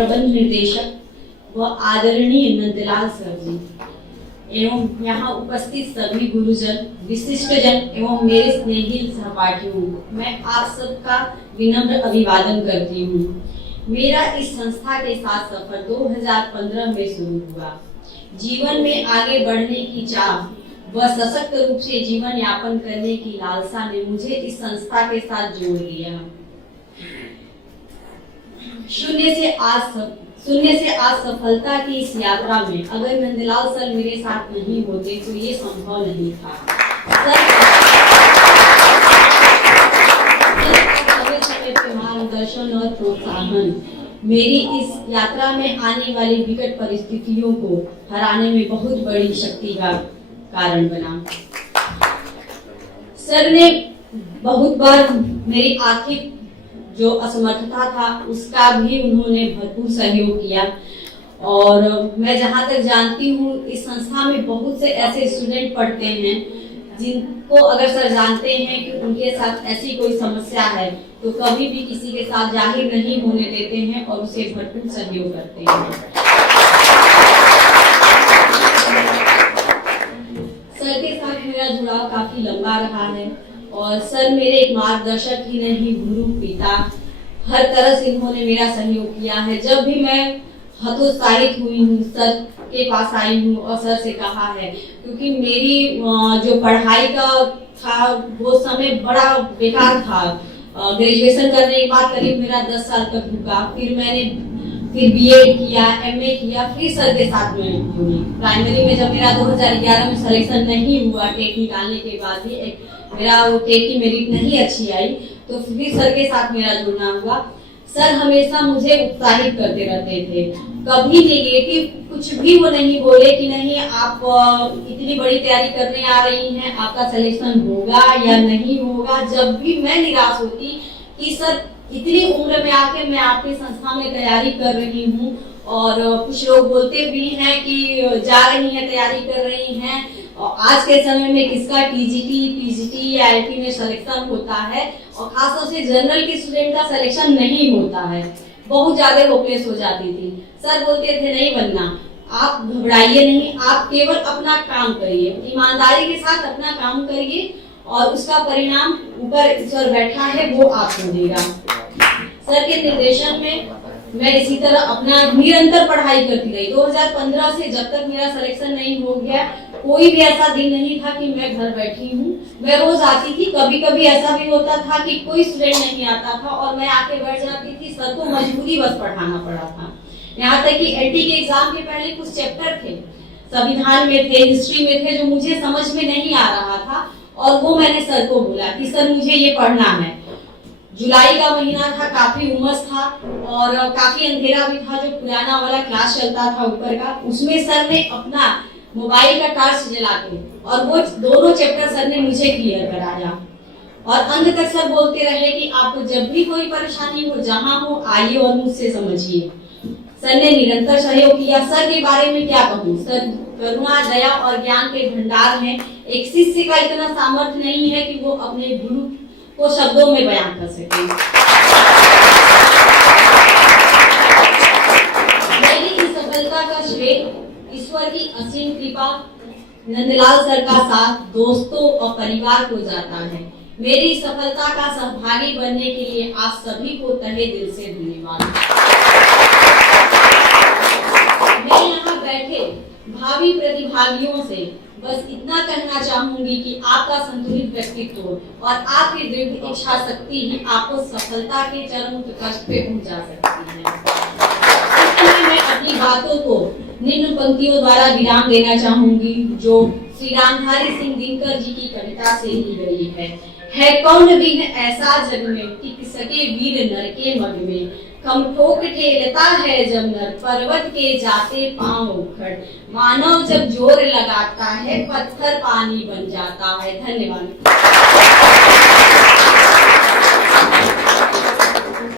प्रबंध निर्देशक व आदरणीय नंदलाल सर जी एवं यहाँ उपस्थित सभी गुरुजन, विशिष्टजन एवं मेरे स्नेही सहपाठियों, मैं आप सबका विनम्र अभिवादन करती हूँ। मेरा इस संस्था के साथ सफर 2015 में शुरू हुआ। जीवन में आगे बढ़ने की चाह व सशक्त रूप से जीवन यापन करने की लालसा ने मुझे इस संस्था के साथ जोड़ दिया। शून्य से आज सफलता की इस यात्रा में अगर नंदलाल सर मेरे साथ नहीं होते तो ये संभव नहीं था। समय पे मार्गदर्शन और प्रोत्साहन मेरी इस यात्रा में आने वाली विकट परिस्थितियों को हराने में बहुत बड़ी शक्ति का कारण बना। सर ने बहुत बार मेरी आर्थिक जो असमर्थता था उसका भी उन्होंने भरपूर सहयोग किया और मैं जहां तक जानती हूँ इस संस्था में बहुत से ऐसे स्टूडेंट पढ़ते हैं जिनको अगर सर जानते हैं कि उनके साथ ऐसी कोई समस्या है तो कभी भी किसी के साथ जाहिर नहीं होने देते हैं और उसे भरपूर सहयोग करते हैं। सर के साथ मेरा जुड़ाव काफी लंबा रहा है और सर मेरे एक मार्गदर्शक ही नहीं, गुरु, पिता, हर तरह से इन्होंने मेरा सहयोग किया है। जब भी मैं हतोत्साहित हुई हूँ सर के पास आई हूँ और सर से कहा है, क्योंकि मेरी जो पढ़ाई का था वो समय बड़ा बेकार था। ग्रेजुएशन करने के बाद करीब मेरा 10 साल तक रुका, फिर बीएड किया, एमए किया, फिर सर के साथ में जुड़ी। प्राइमरी में जब मेरा 2011 में सिलेक्शन नहीं हुआ, टेट निकालने के बाद भी मेरा वो टेट की मेरिट नहीं अच्छी आई, तो फिर सर के साथ मेरा जुड़ना हुआ। सर हमेशा मुझे उत्साहित करते रहते थे, कभी नेगेटिव कुछ भी वो नहीं बोले कि नहीं आप इतनी बड़ी तैयारी करने आ रही हैं, आपका सिलेक्शन होगा या नहीं होगा। जब भी मैं निराश होती कि सर इतनी उम्र में आके मैं आपकी संस्था में तैयारी कर रही हूँ और कुछ लोग बोलते भी हैं कि जा रही हैं, तैयारी कर रही हैं, और आज के समय में किसका टीजीटी, पीजीटी या आईटी में सिलेक्शन होता है और खासतौर से जनरल के स्टूडेंट का सिलेक्शन नहीं होता है, बहुत ज्यादा होपलेस हो जाती थी। सर बोलते थे नहीं बनना, आप घबराइए नहीं, आप केवल अपना काम करिए, ईमानदारी के साथ अपना काम करिए और उसका परिणाम ऊपर ईश्वर बैठा है वो आपको देगा। सर के निर्देशन में मैं इसी तरह अपना निरंतर पढ़ाई करती रही। 2015 से जब तक मेरा सिलेक्शन नहीं हो गया कोई भी ऐसा दिन नहीं था कि मैं घर बैठी हूँ, मैं रोज आती थी। कभी कभी ऐसा भी होता था कि कोई स्टूडेंट नहीं आता था और मैं आके बैठ जाती थी, सर को मजबूरी बस पढ़ाना पड़ा था। यहाँ तक कि एलटी के एग्जाम के पहले कुछ चैप्टर थे, संविधान में थे, हिस्ट्री में थे, जो मुझे समझ में नहीं आ रहा था और वो मैंने सर को बोला कि सर मुझे ये पढ़ना है। जुलाई का महीना था, काफी उमस था और काफी अंधेरा भी था, जो पुराना वाला क्लास चलता था ऊपर का, उसमें सर ने अपना मोबाइल का टॉर्च जला के और वो दोनों चैप्टर सर ने मुझे क्लियर कराया और अंत तक सर बोलते रहे कि आपको जब भी कोई परेशानी हो, जहां हो, आइए और मुझसे समझिए। सर ने निरंतर सहयोग किया। सर के बारे में क्या कहूँ, सर करुणा, दया और ज्ञान के भंडार हैं। एक शिष्य का इतना सामर्थ्य नहीं है कि वो अपने गुरु को शब्दों में बयान कर सके। मेरी इस सफलता का श्रेय ईश्वर की असीम कृपा, नंदलाल सर का साथ, दोस्तों और परिवार को जाता है। मेरी सफलता का सहभागी बनने के लिए आप सभी को तहे दिल से धन्यवाद। मैं यहाँ बैठे भावी प्रतिभागियों से बस इतना कहना चाहूंगी कि आपका संतुलित व्यक्तित्व और आपकी दृढ़ इच्छा शक्ति ही आपको सफलता के चरम उत्कर्ष पे पहुंचा सकती है। इसलिए मैं अपनी बातों को निम्न पंक्तियों द्वारा विराम देना चाहूंगी, जो श्री रामधारी सिंह दिनकर जी की कविता से ली गई है कौन दिन ऐसा जग में टिक सके वीर नर के मग में, खम ठोक ठेलता है जब नर पर्वत के जाते पांव उखड़, मानव जब जोर लगाता है पत्थर पानी बन जाता है। धन्यवाद।